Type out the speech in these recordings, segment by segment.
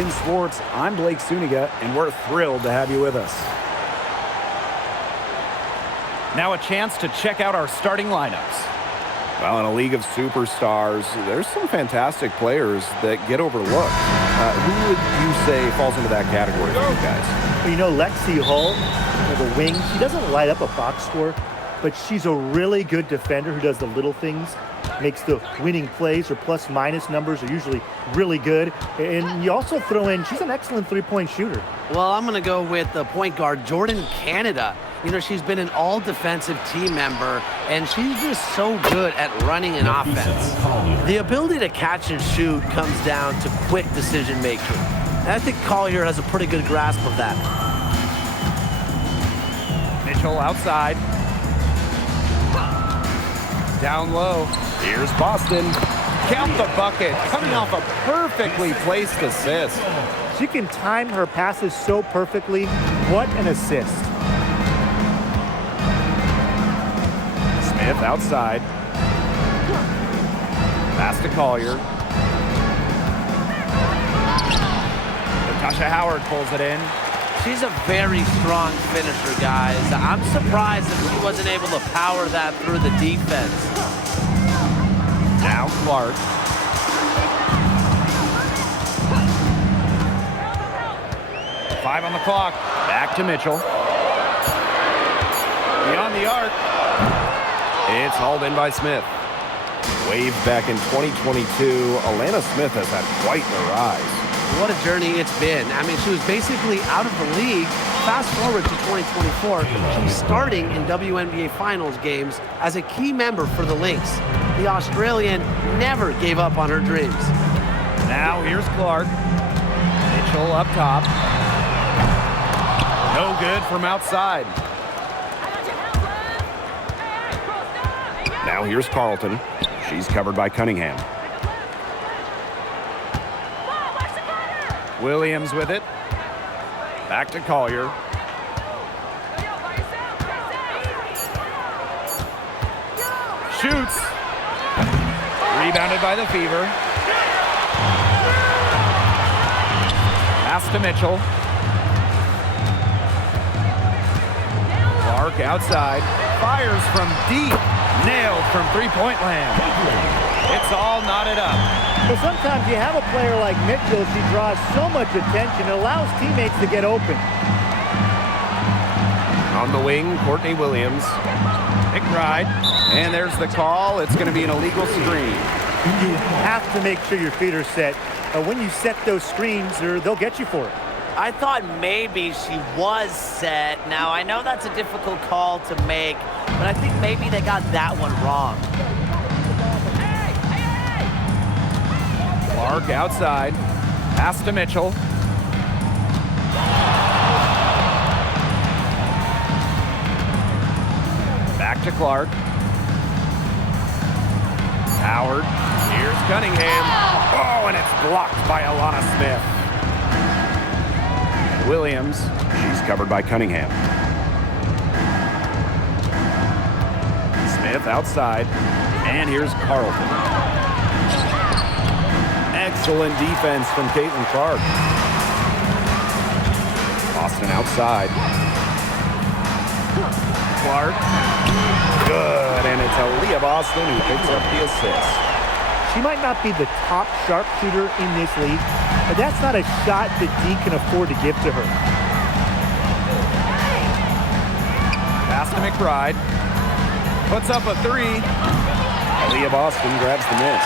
Tim Swartz. I'm Blake Suniga, and we're thrilled to have you with us. Now a chance to check out our starting lineups. Well, in a league of superstars, there's some fantastic players that get overlooked. Who would you say falls into that category for you guys? Well, you know, Lexi Hull, the wing, she doesn't light up a box score, but she's a really good defender who does the little things, makes the winning plays. Her plus-minus numbers are usually really good. And you also throw in, she's an excellent three-point shooter. Well, I'm going to go with the point guard, Jordan Canada. You know, she's been an all-defensive team member, and she's just so good at running an offense. The ability to catch and shoot comes down to quick decision-making. And I think Collier has a pretty good grasp of that. Mitchell outside. Down low. Here's Boston. Count the bucket, coming off a perfectly placed assist. She can time her passes so perfectly. What an assist. Smith outside. Pass to Collier. Natasha Howard pulls it in. She's a very strong finisher, guys. I'm surprised that she wasn't able to power that through the defense. Now Clark. Five on the clock. Back to Mitchell. Beyond the arc. It's hauled in by Smith. Waived back in 2022, Alana Smith has had quite the rise. What a journey it's been. I mean, she was basically out of the league. Fast forward to 2024, she's starting in WNBA Finals games as a key member for the Lynx. The Australian never gave up on her dreams. Now here's Clark. Mitchell up top. No good from outside. Now here's Carlton. She's covered by Cunningham. Williams with it. Back to Collier. Shoots. Rebounded by the Fever. Pass to Mitchell. Clark outside. Fires from deep. Nailed from three-point land. It's all knotted up. But sometimes you have a player like Mitchell, she draws so much attention, it allows teammates to get open. On the wing, Courtney Williams. McBride. And there's the call. It's going to be an illegal screen. You have to make sure your feet are set. When you set those screens, they'll get you for it. I thought maybe she was set. Now, I know that's a difficult call to make, but I think maybe they got that one wrong. Clark outside. Pass to Mitchell. Back to Clark. Howard. Here's Cunningham. Oh, and it's blocked by Alana Smith. Williams. She's covered by Cunningham. Smith outside. And here's Carlton. Excellent defense from Caitlin Clark. Boston outside. Clark. Good, and it's Aaliyah Boston who picks up the assist. She might not be the top sharpshooter in this league, but that's not a shot that D can afford to give to her. Pass to McBride. Puts up a three. Aaliyah Boston grabs the miss.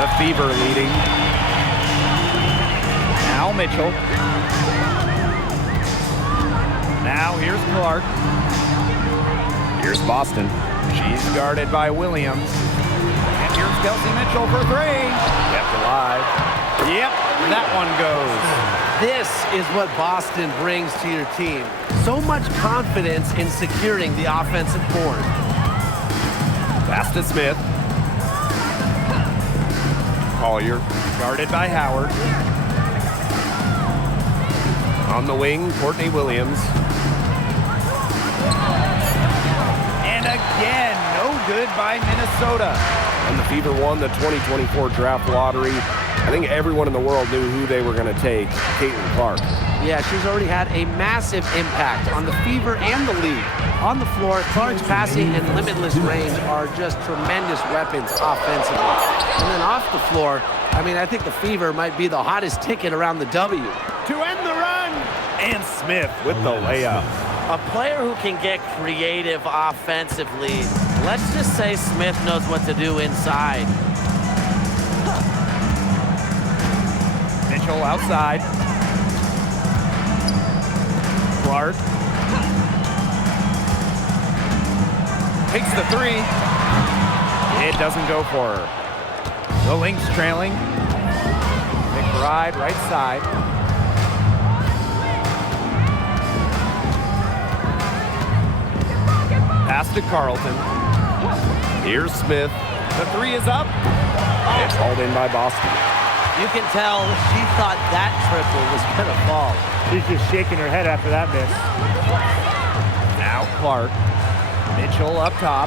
The Fever leading. Now Mitchell. Now here's Clark. Here's Boston. She's guarded by Williams. And here's Kelsey Mitchell for three. Kept alive. Yep, that one goes. This is what Boston brings to your team. So much confidence in securing the offensive board. Pass to Smith. Collier. Guarded by Howard. On the wing, Courtney Williams. And again, no good by Minnesota. And the Fever won the 2024 draft lottery. I think everyone in the world knew who they were going to take, Caitlin Clark. Yeah, she's already had a massive impact on the Fever and the league. On the floor, Clark's passing and limitless range are just tremendous weapons offensively. And then off the floor, I mean, I think the Fever might be the hottest ticket around the W. To end the run. And Smith with the layup. A player who can get creative offensively. Let's just say Smith knows what to do inside. Mitchell outside. Clark. Takes the three. It doesn't go for her. The Lynx trailing. McBride right side. Pass to Carlton. Here's Smith. The three is up. It's hauled in by Boston. You can tell she thought that triple was going to fall. She's just shaking her head after that miss. Now Clark. Mitchell up top.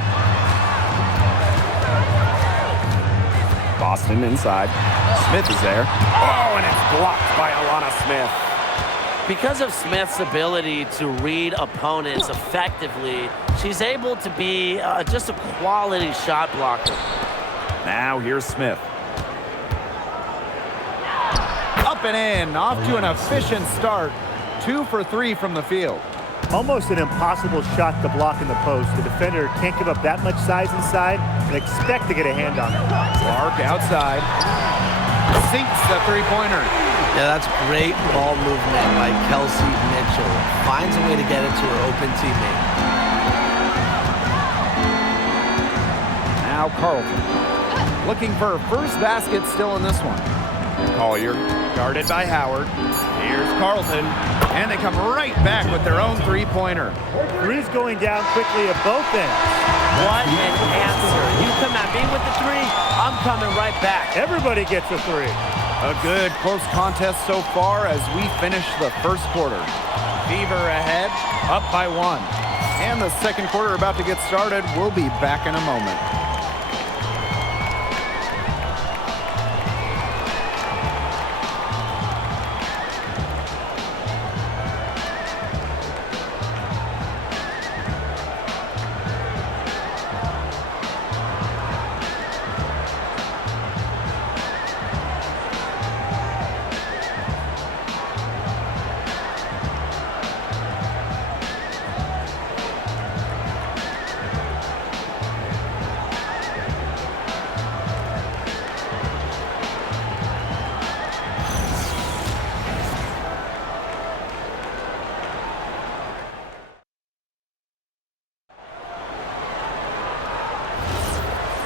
Boston inside. Smith is there. Oh, and it's blocked by Alana Smith. Because of Smith's ability to read opponents effectively, she's able to be just a quality shot blocker. Now here's Smith. Up and in. Off to an efficient start. 2 for 3 from the field. Almost an impossible shot to block in the post. The defender can't give up that much size inside and expect to get a hand on it. Clark outside. Sinks the three-pointer. Yeah, that's great ball movement by Kelsey Mitchell. Finds a way to get it to her open teammate. Now Carlton. Looking for her first basket still in this one. Collier. Guarded by Howard. Here's Carlton. And they come right back with their own three-pointer. Three's going down quickly at both ends. What an answer. You come at me with the three, I'm coming right back. Everybody gets a three. A good close contest so far as we finish the first quarter. Fever ahead, up by 1. And the second quarter about to get started. We'll be back in a moment.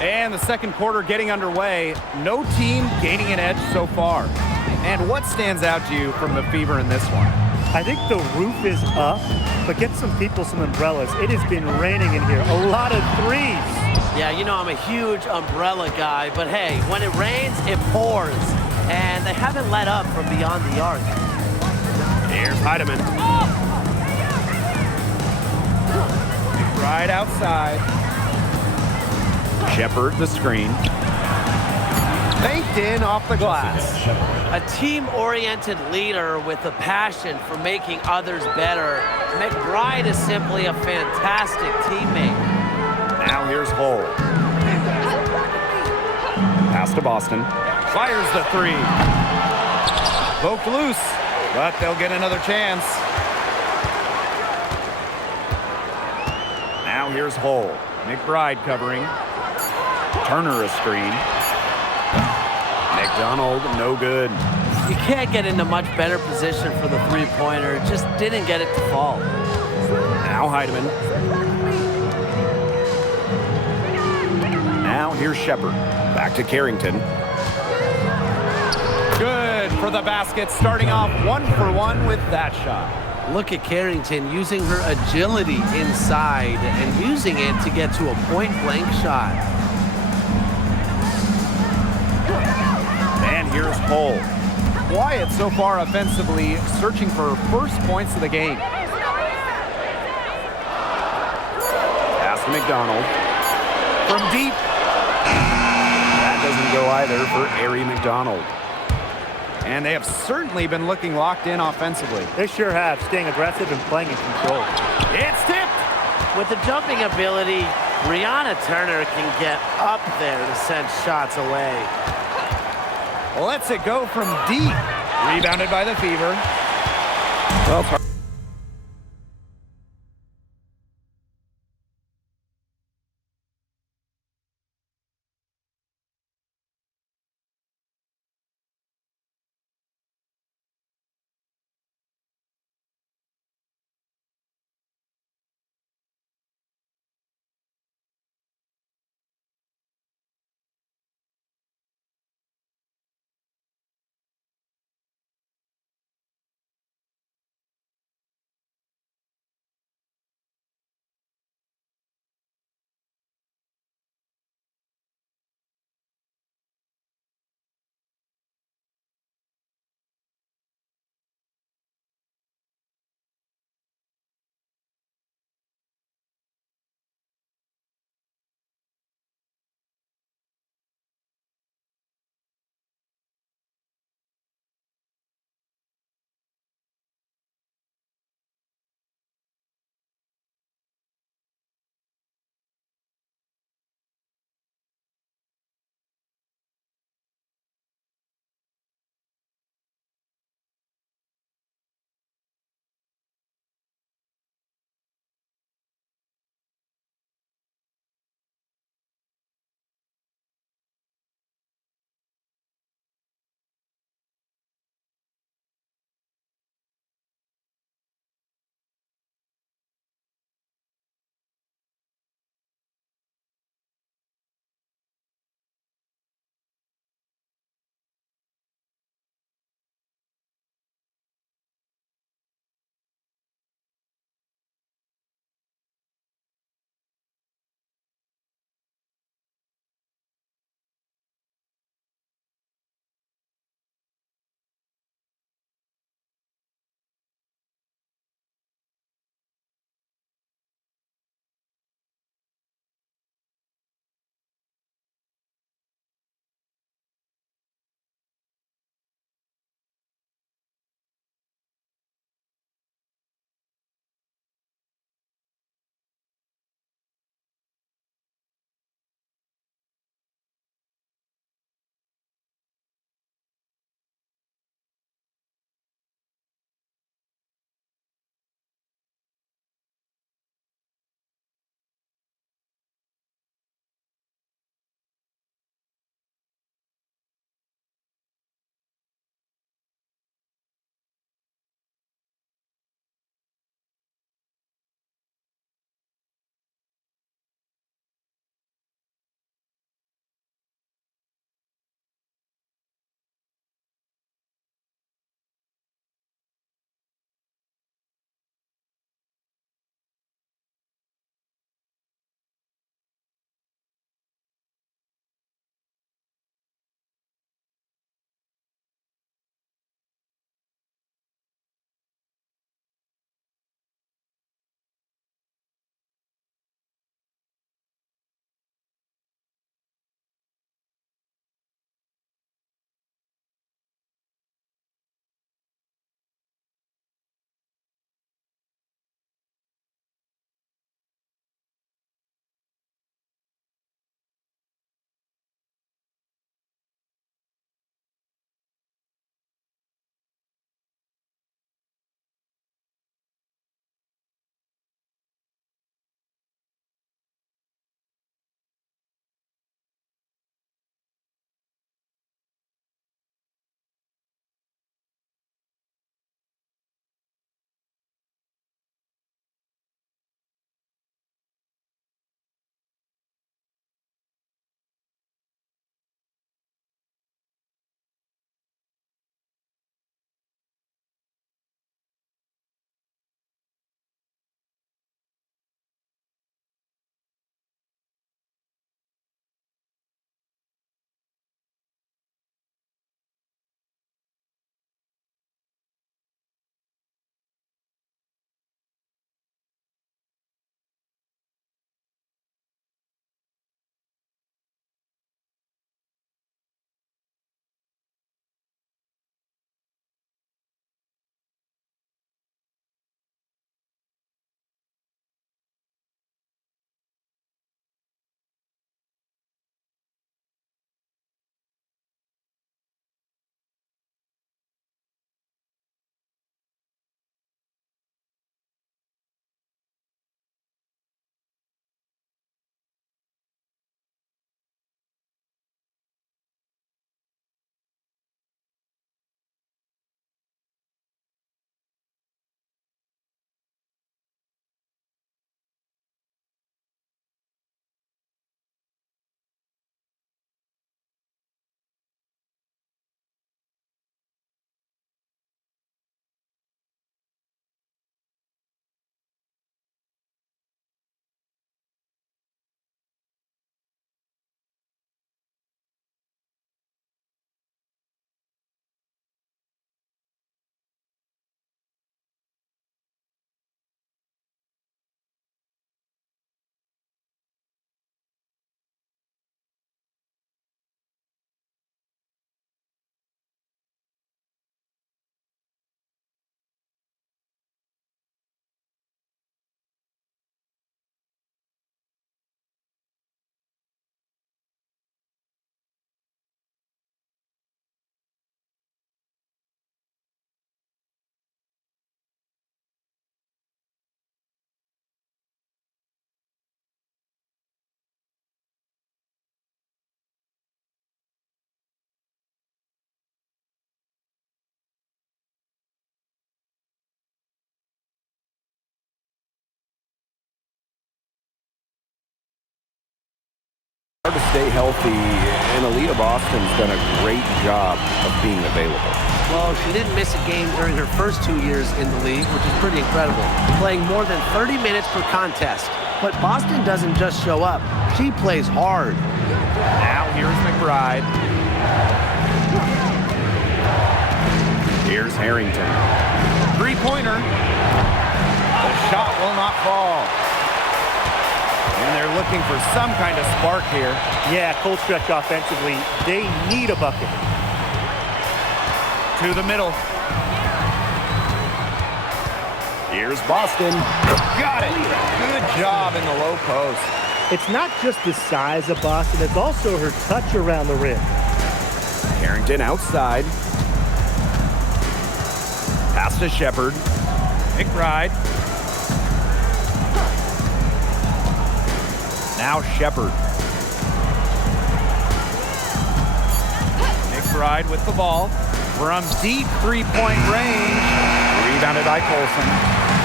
And the second quarter getting underway. No team gaining an edge so far. And what stands out to you from the Fever in this one? I think the roof is up, but get some people some umbrellas. It has been raining in here. A lot of threes. Yeah, you know I'm a huge umbrella guy, but hey, when it rains, it pours. And they haven't let up from beyond the arc. Here's Heidemann. Right outside. Shepard, the screen. Baked in off the glass. A team-oriented leader with a passion for making others better. McBride is simply a fantastic teammate. Now here's Hull. Pass to Boston. Fires the three. Poked loose, but they'll get another chance. Now here's Hull. McBride covering. Turner a screen. McDonald, no good. You can't get into much better position for the three-pointer. Just didn't get it to fall. Now Heidemann. Now here's Shepard. Back to Carrington. Good for the basket, starting off 1 for 1 with that shot. Look at Carrington using her agility inside and using it to get to a point-blank shot. And here's Hull. Quiet so far offensively, searching for her first points of the game. Pass to McDonald. From deep. That doesn't go either for Ari McDonald. And they have certainly been looking locked in offensively. They sure have, staying aggressive and playing in control. It's tipped. With the jumping ability, Brianna Turner can get up there to send shots away. Lets it go from deep. Rebounded by the Fever. Well, it's hard. Hard to stay healthy, and Aliyah Boston's done a great job of being available. Well, she didn't miss a game during her first 2 years in the league, which is pretty incredible, playing more than 30 minutes per contest. But Boston doesn't just show up. She plays hard. Now here's McBride. Here's Harrington. Three-pointer. The shot will not fall. And they're looking for some kind of spark here. Yeah, cold stretch offensively. They need a bucket. To the middle. Here's Boston. Got it. Good job in the low post. It's not just the size of Boston, it's also her touch around the rim. Harrington outside. Pass to Shepard. McBride. Now Shepard. McBride with the ball. From deep three-point range. Rebounded by Colson.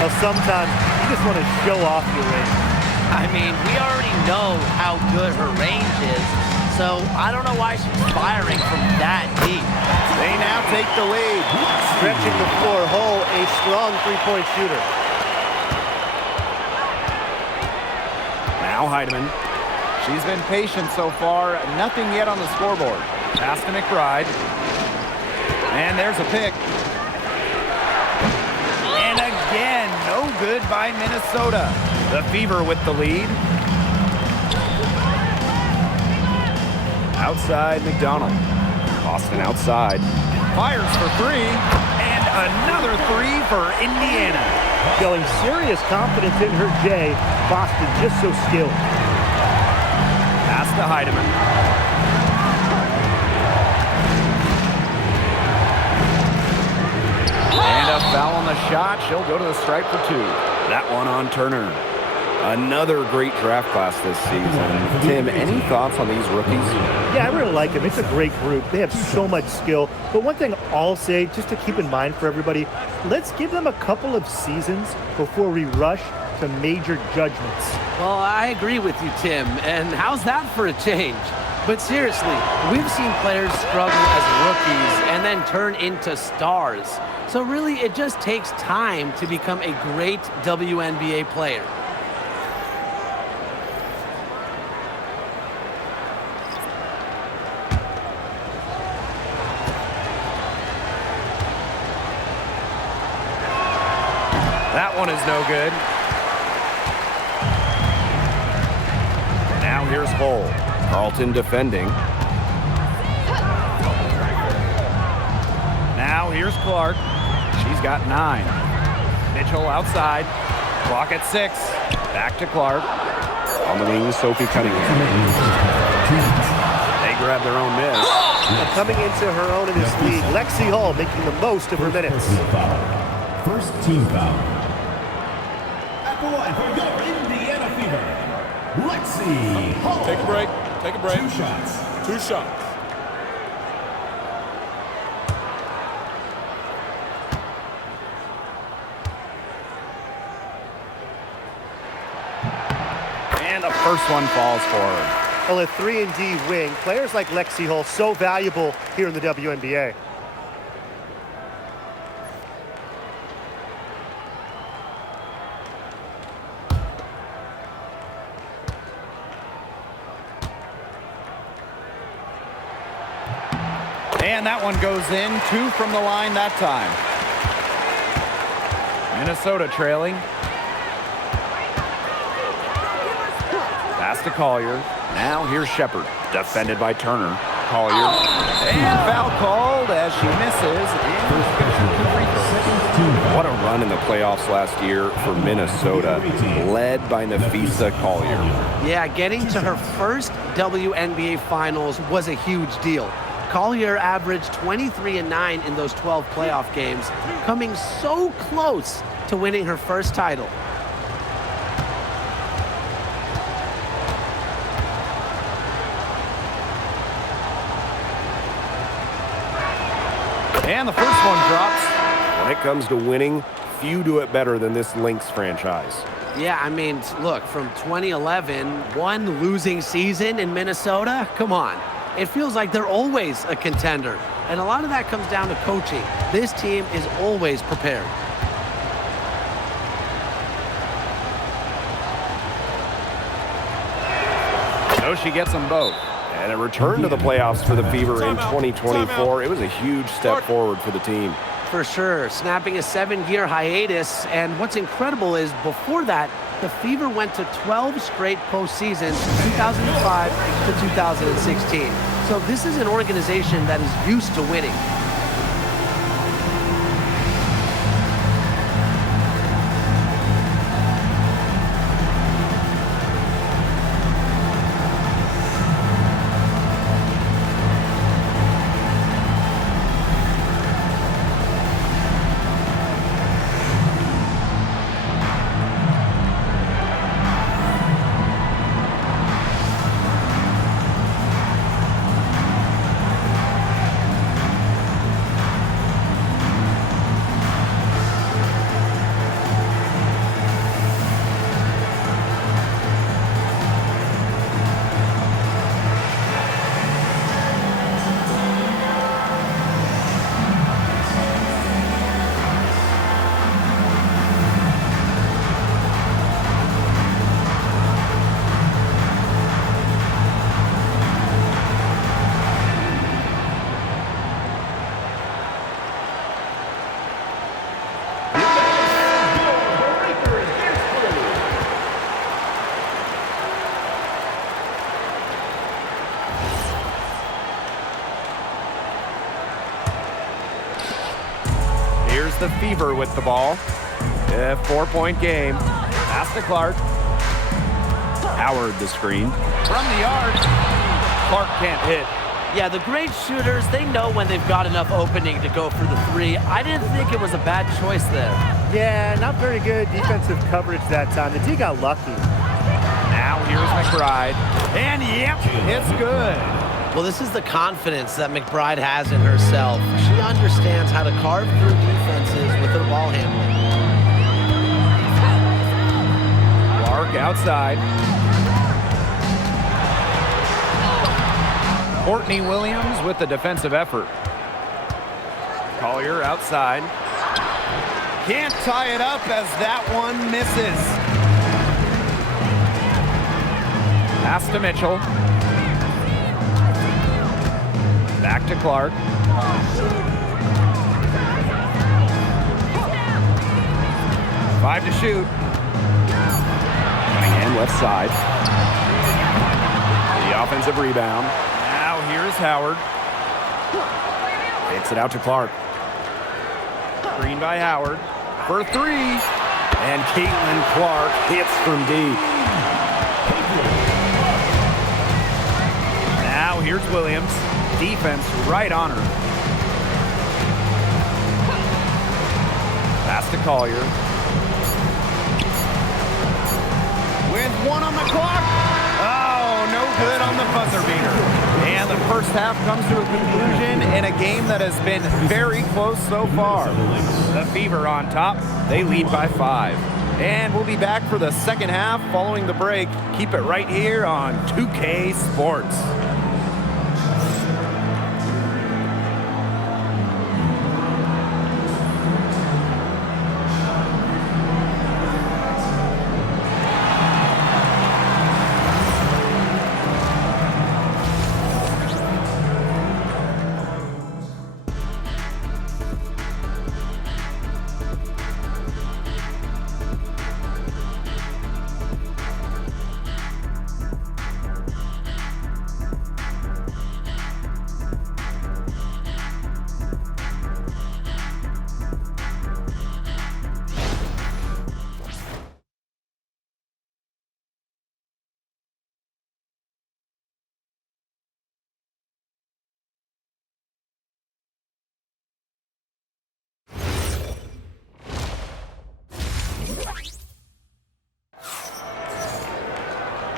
Now, sometimes you just want to show off your range. I mean, we already know how good her range is, so I don't know why she's firing from that deep. They now take the lead. Stretching the floor, Hull, a strong three-point shooter. Now Heidemann. She's been patient so far. Nothing yet on the scoreboard. Pass to McBride. And there's a pick. And again, no good by Minnesota. The Fever with the lead. Outside McDonald. Boston outside. Fires for three. And another three for Indiana. Showing serious confidence in her J. Boston just so skilled. Pass to Heidemann. And a foul on the shot. She'll go to the stripe for two. That one on Turner. Another great draft class this season. Tim, any thoughts on these rookies? Yeah, I really like them. It's a great group. They have so much skill. But one thing I'll say, just to keep in mind for everybody, let's give them a couple of seasons before we rush to major judgments. Well, I agree with you, Tim. And how's that for a change? But seriously, we've seen players struggle as rookies and then turn into stars. So really, it just takes time to become a great WNBA player. That one is no good. Now here's Hull. Carlton defending. Now here's Clark. She's got 9. Mitchell outside. Clock at 6. Back to Clark. On the wing, Sophie Cunningham. They grab their own miss. And coming into her own in this league, Lexi Hull making the most of her minutes. First team foul. At the line for your Indiana Fever, Lexi Hull. Take a break. Take a break. 2 shots. 2 shots. And the first one falls for her. Well, a 3-and-D wing, players like Lexi Hull, so valuable here in the WNBA. And that one goes in. 2 from the line that time. Minnesota trailing. Pass to Collier. Now here's Shepard. Defended by Turner. Collier. And foul called as she misses. What a run in the playoffs last year for Minnesota, led by Nafisa Collier. Yeah, getting to her first WNBA Finals was a huge deal. Collier averaged 23-9 in those 12 playoff games, coming so close to winning her first title. And the first one drops. When it comes to winning, few do it better than this Lynx franchise. Yeah, I mean, look, from 2011, one losing season in Minnesota, come on. It feels like they're always a contender. And a lot of that comes down to coaching. This team is always prepared. So she gets them both. And a return to the playoffs for the Fever in 2024. It was a huge step forward for the team. For sure, snapping a 7-year hiatus. And what's incredible is before that, the Fever went to 12 straight postseasons from 2005 to 2016. So this is an organization that is used to winning. Here's the Fever with the ball. A 4-point game. Pass to Clark. Howard the screen. From the yard. Clark can't hit. Yeah, the great shooters, they know when they've got enough opening to go for the three. I didn't think it was a bad choice there. Yeah, not very good defensive coverage that time. The D got lucky. Now here's McBride. And yep, it's good. Well, this is the confidence that McBride has in herself. She understands how to carve through defenses with her ball handling. Clark outside. Courtney Williams with the defensive effort. Collier outside. Can't tie it up as that one misses. Pass to Mitchell. Back to Clark. Five to shoot. Cunningham left side. The offensive rebound. Now here's Howard. Takes it out to Clark. Screen by Howard. For three. And Caitlin Clark hits from deep. Now here's Williams. Defense right on her. Pass to Collier. With one on the clock. Oh, no good on the buzzer beater. And the first half comes to a conclusion in a game that has been very close so far. The Fever on top. They lead by 5. And we'll be back for the second half following the break. Keep it right here on 2K Sports.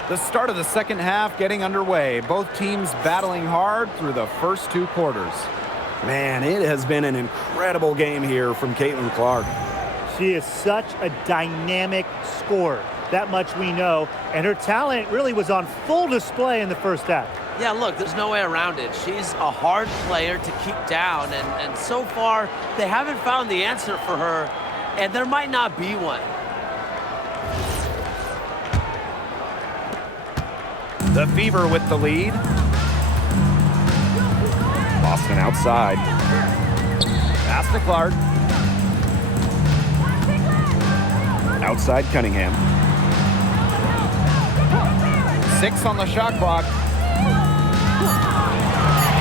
The start of the second half getting underway. Both teams battling hard through the first 2 quarters. Man, it has been an incredible game here from Caitlin Clark. She is such a dynamic scorer. That much we know. And her talent really was on full display in the first half. Yeah, look, there's no way around it. She's a hard player to keep down, and so far, they haven't found the answer for her, and there might not be one. The Fever with the lead. Boston outside. Pass to Clark. Outside Cunningham. 6 on the shot clock.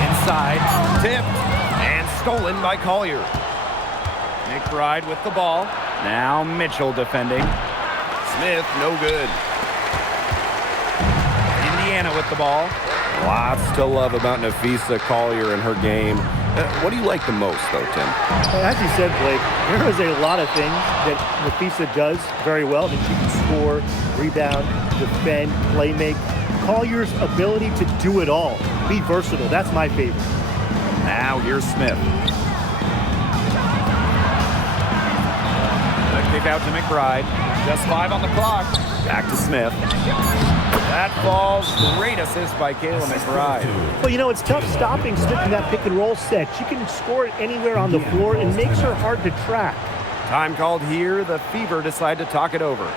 Inside, tipped, and stolen by Collier. McBride with the ball. Now Mitchell defending. Smith, no good. Indiana with the ball. Lots to love about Nafisa Collier and her game. What do you like the most, though, Tim? As you said, Blake, there is a lot of things that Nafisa does very well. I mean, she can score, rebound, defend, play make. Collier's ability to do it all, be versatile, that's my favorite. Now here's Smith. The kick out to McBride. Just 5 on the clock. Back to Smith. That falls. Great assist by Kayla McBride. Well, you know, it's tough stopping Smith in that pick and roll set. She can score it anywhere on the floor and makes her hard to track. Time called here. The Fever decide to talk it over.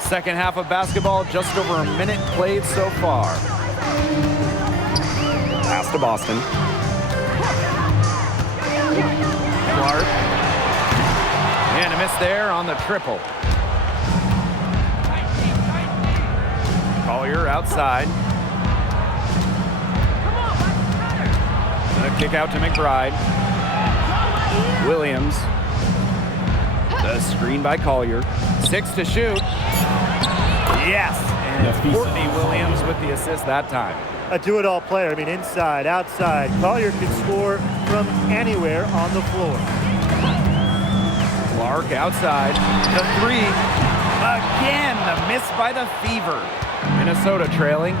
Second half of basketball, just over a minute played so far. Pass to Boston. Clark. And a miss there on the triple. Collier outside. The kick out to McBride. Williams. The screen by Collier. 6 to shoot. Yes, and it's Courtney Williams with the assist that time. A do-it-all player. I mean, inside, outside. Collier can score from anywhere on the floor. Clark outside. The 3. Again, the miss by the Fever. Minnesota trailing.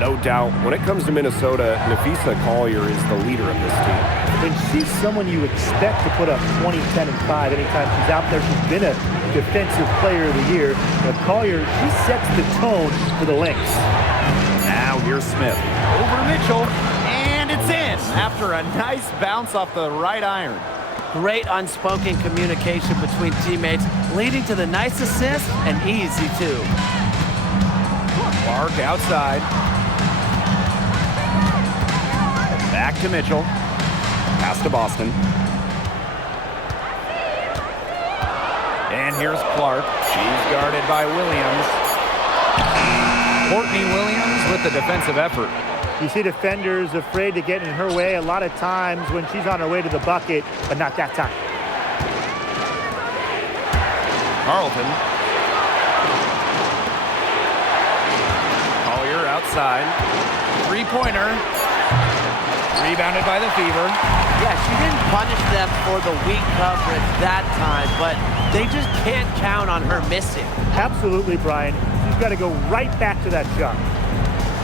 No doubt, when it comes to Minnesota, Nafisa Collier is the leader of this team. And she's someone you expect to put up 20, 10, and 5 anytime she's out there. She's been a defensive player of the year. But Collier, she sets the tone for the Lynx. Now here's Smith. Over Mitchell, and it's in after a nice bounce off the right iron. Great unspoken communication between teammates, leading to the nice assist and easy too. Clark outside. Back to Mitchell. Pass to Boston. And here's Clark. She's guarded by Williams. Courtney Williams with the defensive effort. You see defenders afraid to get in her way a lot of times when she's on her way to the bucket, but not that time. Carlton. Collier outside. Three-pointer. Rebounded by the Fever. Yeah, she didn't punish them for the weak coverage that time, but they just can't count on her missing. Absolutely, Brian. She's got to go right back to that shot.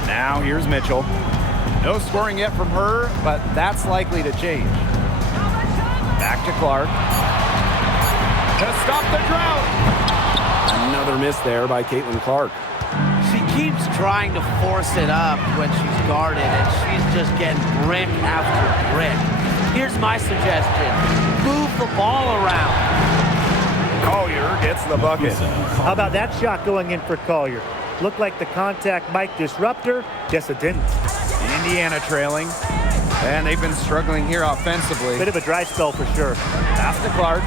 Now here's Mitchell. No scoring yet from her, but that's likely to change. Back to Clark. To stop the drought. Another miss there by Caitlin Clark. She keeps trying to force it up when she's guarded, and she's just getting brick after brick. Here's my suggestion. Move the ball around. Collier gets the bucket. How about that shot going in for Collier? Looked like the contact might disrupt her. Guess it didn't. Indiana trailing. And they've been struggling here offensively. Bit of a dry spell for sure. Pass to Clark.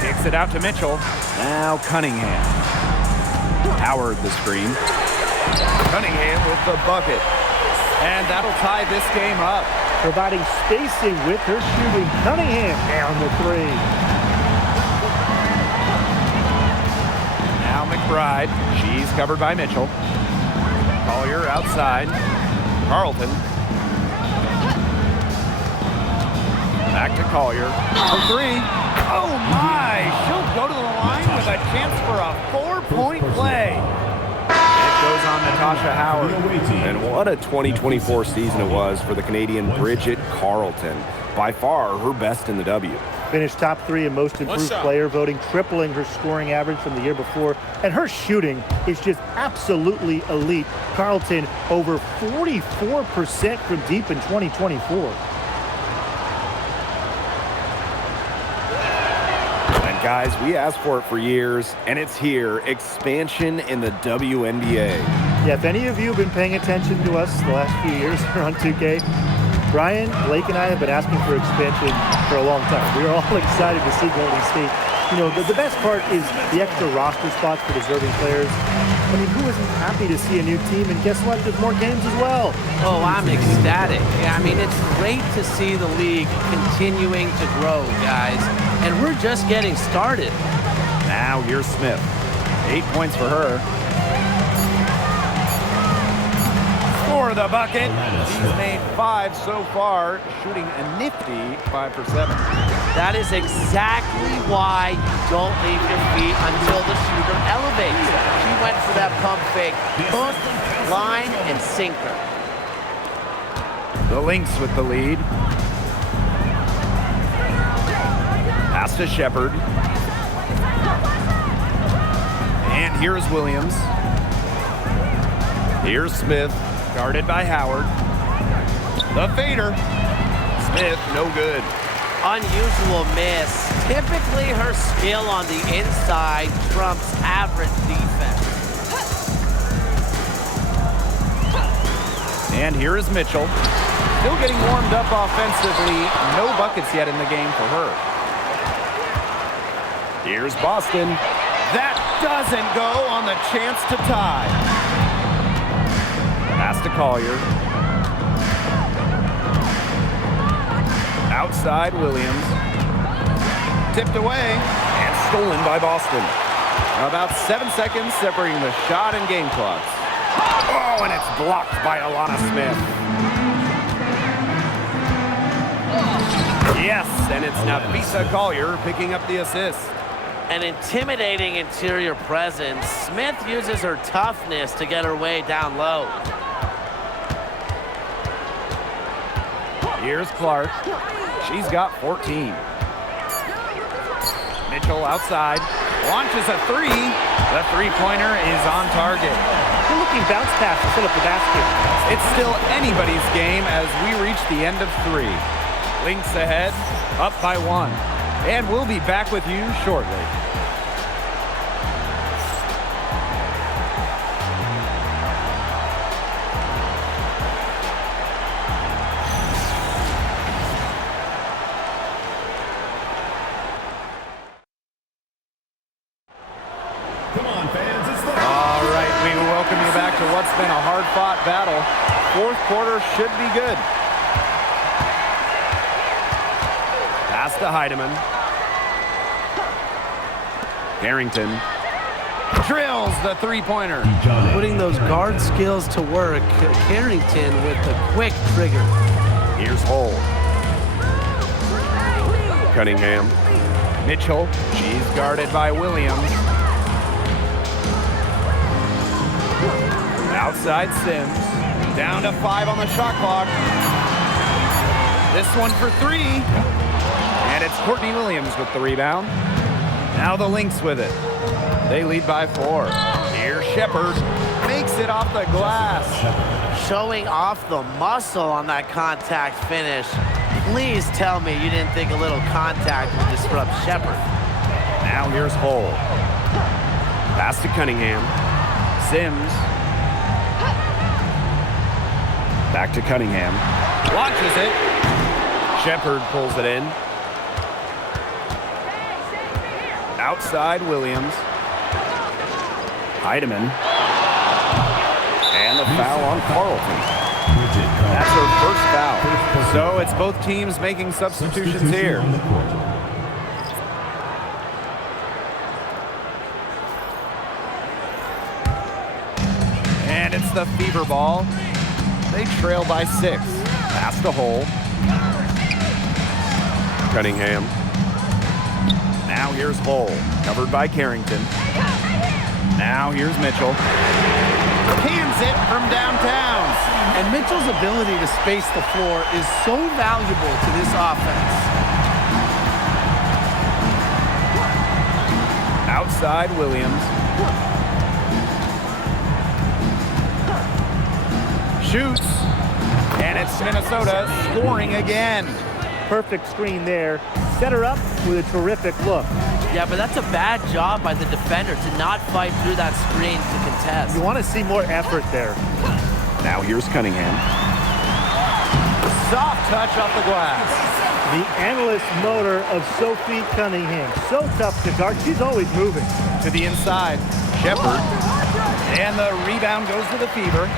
Kicks it out to Mitchell. Now Cunningham. Howard the screen. Cunningham with the bucket. And that'll tie this game up. Providing spacing with her shooting. Cunningham down the three. Now McBride. She's covered by Mitchell. Collier outside. Carlton. Back to Collier. For three. Oh my! She'll go to the line with a chance for a 4-point play. It goes on Natasha Howard. And what a 2024 season it was for the Canadian Bridget Carlton. By far her best in the W. Finished top 3 in most improved player voting, tripling her scoring average from the year before. And her shooting is just absolutely elite. Carlton over 44% from deep in 2024. Guys, we asked for it for years, and it's here. Expansion in the WNBA. Yeah, if any of you have been paying attention to us the last few years here on 2K, Brian, Blake, and I have been asking for expansion for a long time. We are all excited to see Golden State. You know, the best part is the extra roster spots for deserving players. I mean, who isn't happy to see a new team? And guess what? There's more games as well. Oh, I'm ecstatic. Yeah, I mean, it's great to see the league continuing to grow, guys. And we're just getting started. Now here's Smith. 8 points for her. For the bucket. She's made 5 so far, shooting a nifty 5 for 7. That is exactly why you don't leave your feet until the shooter elevates. She went for that pump fake. Hook, line, and sinker. The Lynx with the lead. Pass to Shepard. And here's Williams. Here's Smith, guarded by Howard. The fader. Smith, no good. Unusual miss. Typically, her skill on the inside trumps average defense. And here is Mitchell. Still getting warmed up offensively. No buckets yet in the game for her. Here's Boston. That doesn't go on the chance to tie. Pass to Collier. Outside Williams. Tipped away and stolen by Boston. About 7 seconds separating the shot and game clocks. Oh, and it's blocked by Alana Smith. Yes, and it's Nafisa Collier picking up the assist. An intimidating interior presence. Smith uses her toughness to get her way down low. Here's Clark. She's got 14. Mitchell outside. Launches a 3. The three-pointer is on target. Good looking bounce pass to set up the basket. It's still anybody's game as we reach the end of 3. Lynx ahead, up by 1. And we'll be back with you shortly. Come on, fans. It's the All right, we welcome you back to what's been a hard-fought battle. Fourth quarter should be good. Pass to Heidemann. Harrington drills the three-pointer. Putting those guard skills to work. Carrington with the quick trigger. Here's Hole. Cunningham. Mitchell. She's guarded by Williams. Outside Sims. Down to 5 on the shot clock. This one for 3. And it's Courtney Williams with the rebound. Now the Lynx with it. They lead by 4. Here's Shepard. Makes it off the glass. Showing off the muscle on that contact finish. Please tell me you didn't think a little contact would disrupt Shepard. Now here's Hull. Pass to Cunningham. Sims. Back to Cunningham. Launches it. Shepard pulls it in. Outside Williams. Heidemann. And the foul on Carlton. That's her first foul. So it's both teams making substitutions here. And it's the Fever ball. They trail by 6. Pass to Hull. Cunningham. Now here's Hull, covered by Carrington. Now here's Mitchell. Cans it from downtown. And Mitchell's ability to space the floor is so valuable to this offense. Outside Williams. Shoots. And it's Minnesota scoring again. Perfect screen there. Set her up with a terrific look. Yeah, but that's a bad job by the defender to not fight through that screen to contest. You want to see more effort there. Now here's Cunningham. Soft touch off the glass. The analyst motor of Sophie Cunningham. So tough to guard. She's always moving. To the inside. Shepard. And the rebound goes to the Fever.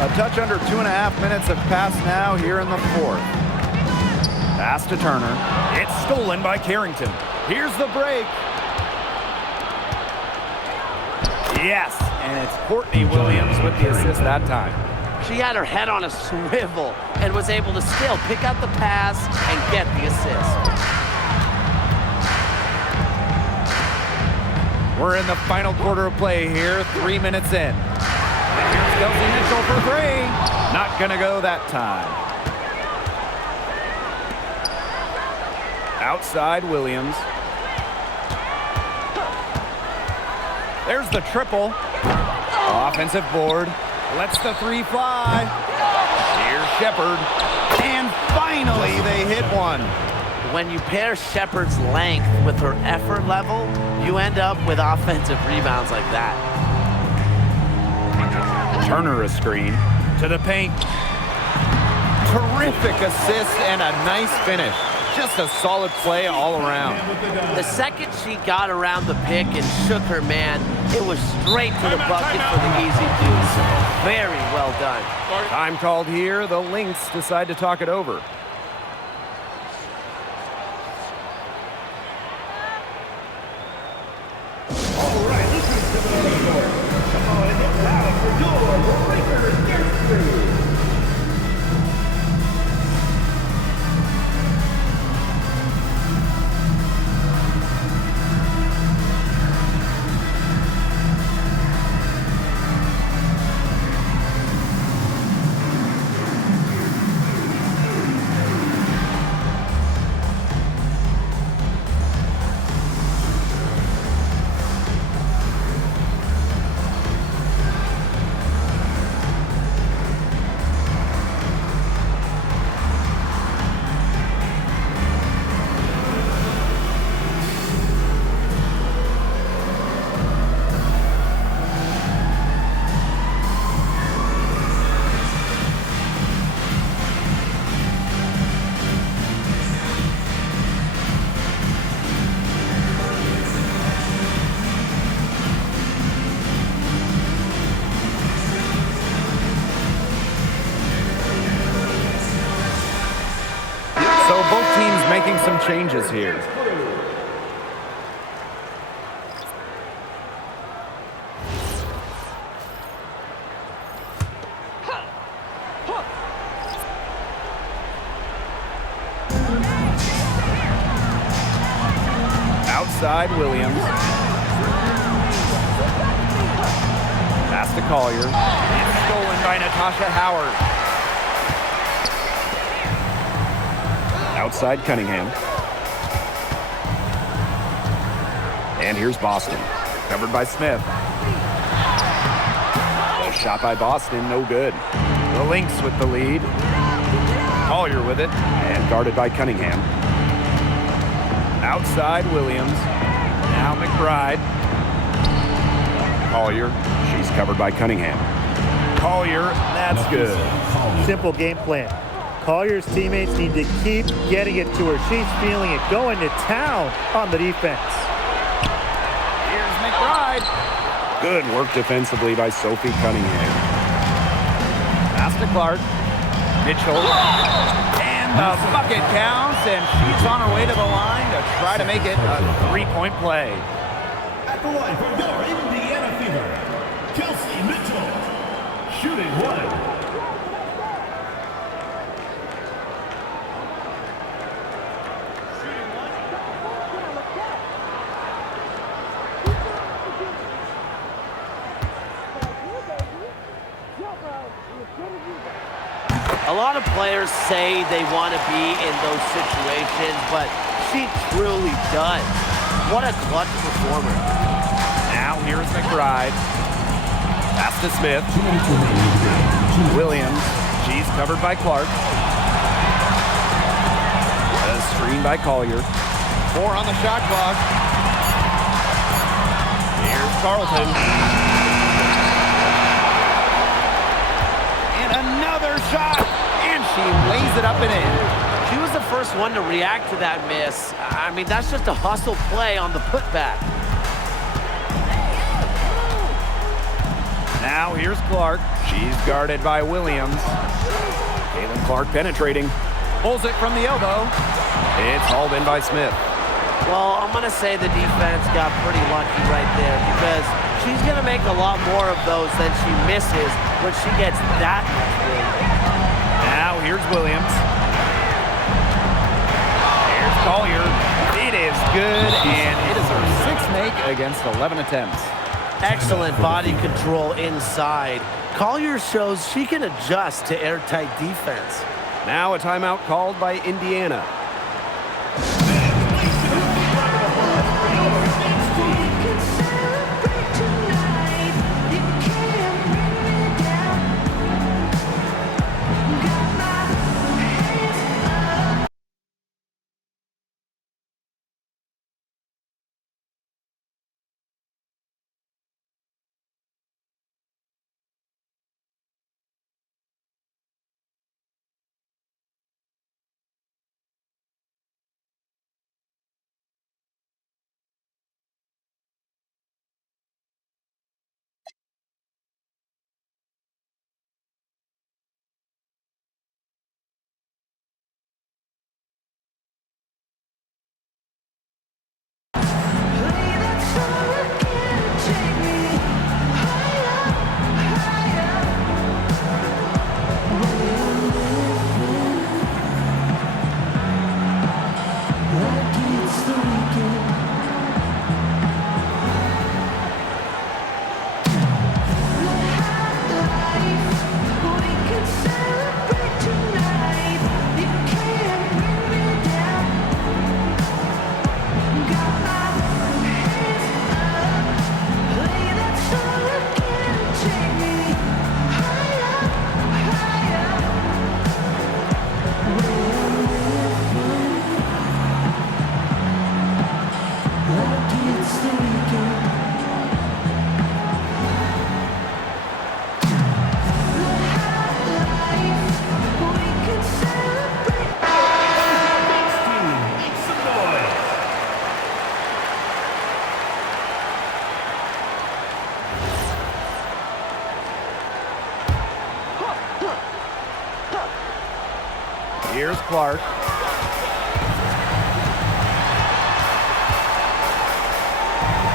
A touch under 2.5 minutes have passed now here in the 4th. Pass to Turner. It's stolen by Carrington. Here's the break. Yes, and it's Courtney Williams with the assist that time. She had her head on a swivel and was able to still pick out the pass and get the assist. We're in the final quarter of play here, 3 minutes in. And here's Kelsey Mitchell for 3. Not gonna go that time. Outside Williams. There's the triple. Offensive board. Lets the 3 fly. Here's Shepard. And finally they hit one. When you pair Shepard's length with her effort level, you end up with offensive rebounds like that. Turner a screen. To the paint. Terrific assist and a nice finish. Just a solid play all around. The second she got around the pick and shook her man, it was straight to the bucket for the easy deuce. Very well done. Time called here. The Lynx decide to talk it over. All right, this is the court. Come on and get loud for your breaker dance. So both teams making some changes here. Outside Williams. Pass to Collier. It's stolen by Natasha Howard. Outside Cunningham. And here's Boston. Covered by Smith. The shot by Boston, no good. The Lynx with the lead. Collier with it. And guarded by Cunningham. Outside Williams. Now McBride. Collier, she's covered by Cunningham. Collier, that's good. Simple game plan. Collier's teammates need to keep getting it to her. She's feeling it, going to town on the defense. Here's McBride. Good work defensively by Sophie Cunningham. Pass to Clark. Mitchell. And the bucket counts, and she's on her way to the line to try to make it a three-point play. At the line for your Indiana Fever, Kelsey Mitchell, shooting one. A lot of players say they want to be in those situations, but she truly does. What a clutch performer. Now here's McBride. Pass to Smith. Williams. She's covered by Clark. A screen by Collier. 4 on the shot clock. Here's Carlton. And another shot. And she lays it up and in. She was the first one to react to that miss. I mean, that's just a hustle play on the putback. Now here's Clark. She's guarded by Williams. Caitlin Clark penetrating. Pulls it from the elbow. It's hauled in by Smith. Well, I'm going to say the defense got pretty lucky right there because she's going to make a lot more of those than she misses when she gets that much room. Now here's Williams. Here's Collier. It is good, and it is her 6th make against 11 attempts. Excellent body control inside. Collier shows she can adjust to airtight defense. Now a timeout called by Indiana. Here's Clark.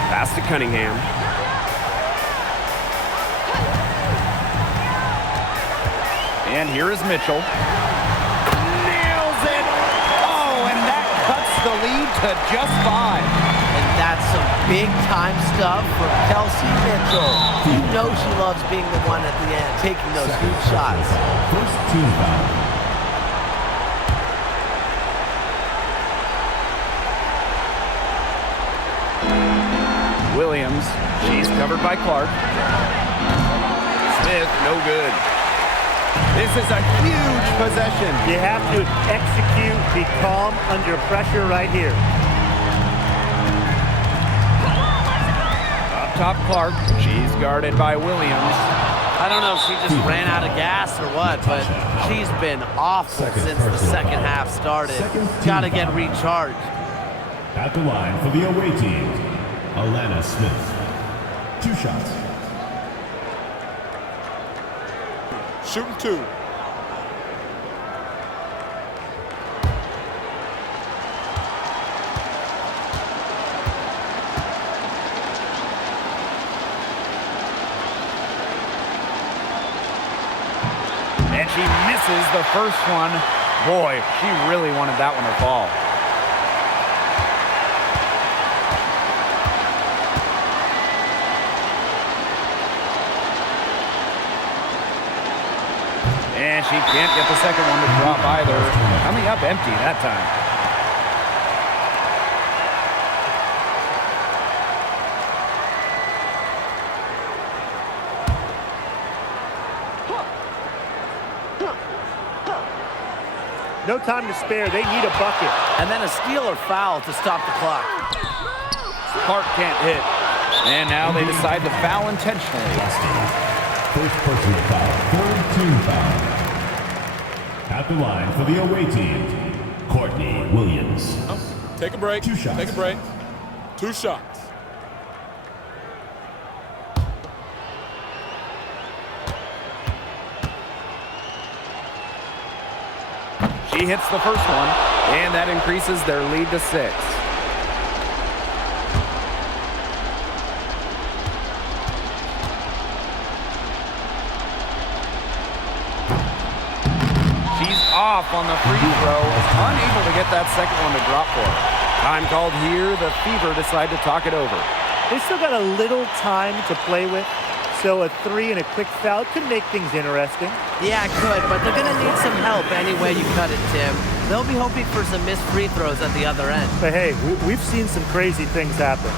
Pass to Cunningham. And here is Mitchell. Nails it! Oh, and that cuts the lead to just 5. And that's some big-time stuff from Kelsey Mitchell. You know she loves being the one at the end, taking those huge shots. First team foul. Williams, she's covered by Clark. Smith, no good. This is a huge possession. You have to execute, be calm under pressure right here. Up top, Clark. She's guarded by Williams. I don't know if she just ran out of gas or what, but she's been awful since the second half started. Got to get recharged. At the line for the away team, Alana Smith. 2 shots. Shooting 2. And she misses the first one. Boy, she really wanted that one to fall. And she can't get the second one to drop either. Coming up empty that time. No time to spare. They need a bucket. And then a steal or foul to stop the clock. Clark can't hit. And now they decide to foul intentionally. First personal foul, third team foul. At the line for the away team, Courtney Williams. Take a break. 2 shots. Take a break. 2 shots. She hits the first one, and that increases their lead to 6. She's off on the free throw, unable to get that second one to drop for her. Time called here. The Fever decide to talk it over. They still got a little time to play with, so a 3 and a quick foul could make things interesting. Yeah, it could, but they're going to need some help any way you cut it, Tim. They'll be hoping for some missed free throws at the other end. But hey, we've seen some crazy things happen.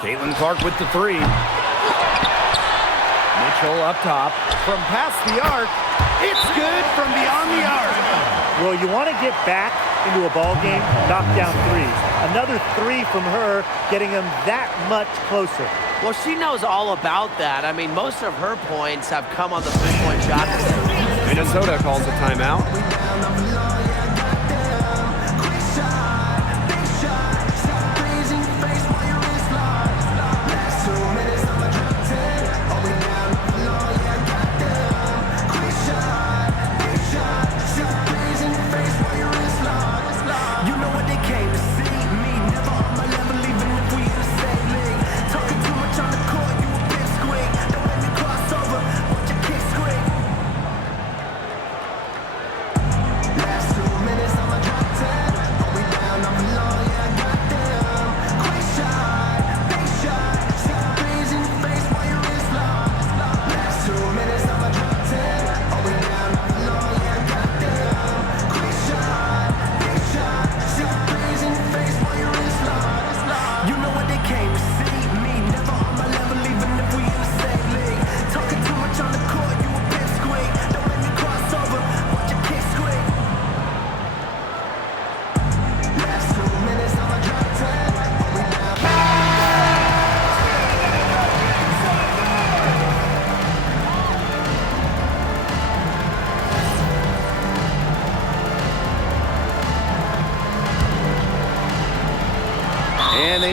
Caitlin Clark with the 3. Mitchell up top. From past the arc. It's good from beyond the arc. Well, you want to get back into a ball game, knock down threes. Another 3 from her, getting them that much closer. Well, she knows all about that. I mean, most of her points have come on the three-point shot. Minnesota calls a timeout.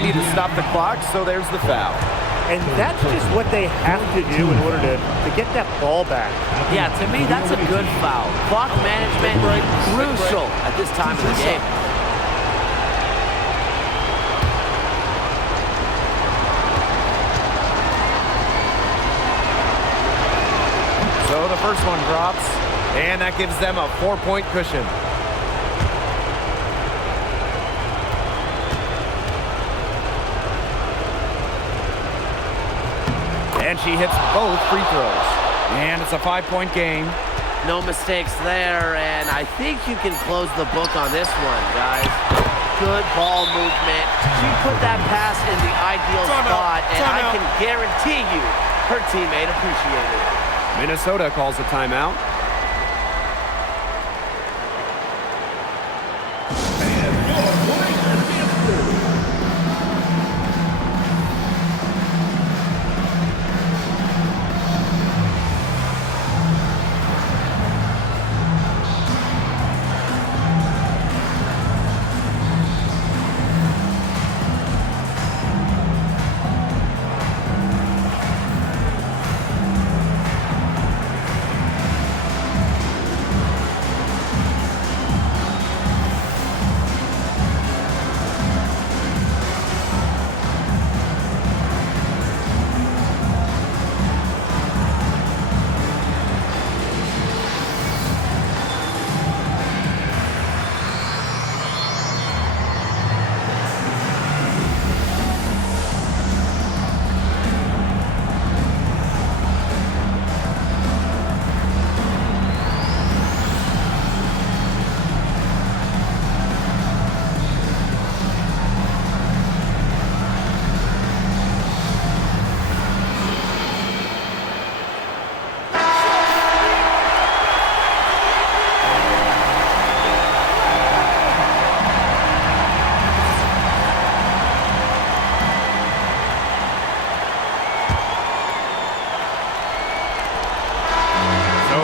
need to stop the clock, so there's the foul. And that's just what they have to do in order to get that ball back. Yeah, to me, that's a good foul. Clock management, crucial at this time of the game. So the first one drops, and that gives them a 4-point cushion. And she hits both free throws. And it's a 5-point game. No mistakes there, and I think you can close the book on this one, guys. Good ball movement. She put that pass in the ideal spot, and I can guarantee you her teammate appreciated it. Minnesota calls a timeout.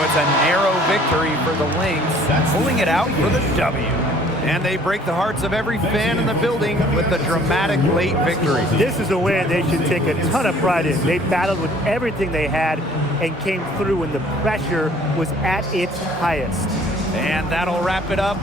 It's a narrow victory for the Lynx, pulling it out for the W. And they break the hearts of every fan in the building with a dramatic late victory. This is a win they should take a ton of pride in. They battled with everything they had and came through when the pressure was at its highest. And that'll wrap it up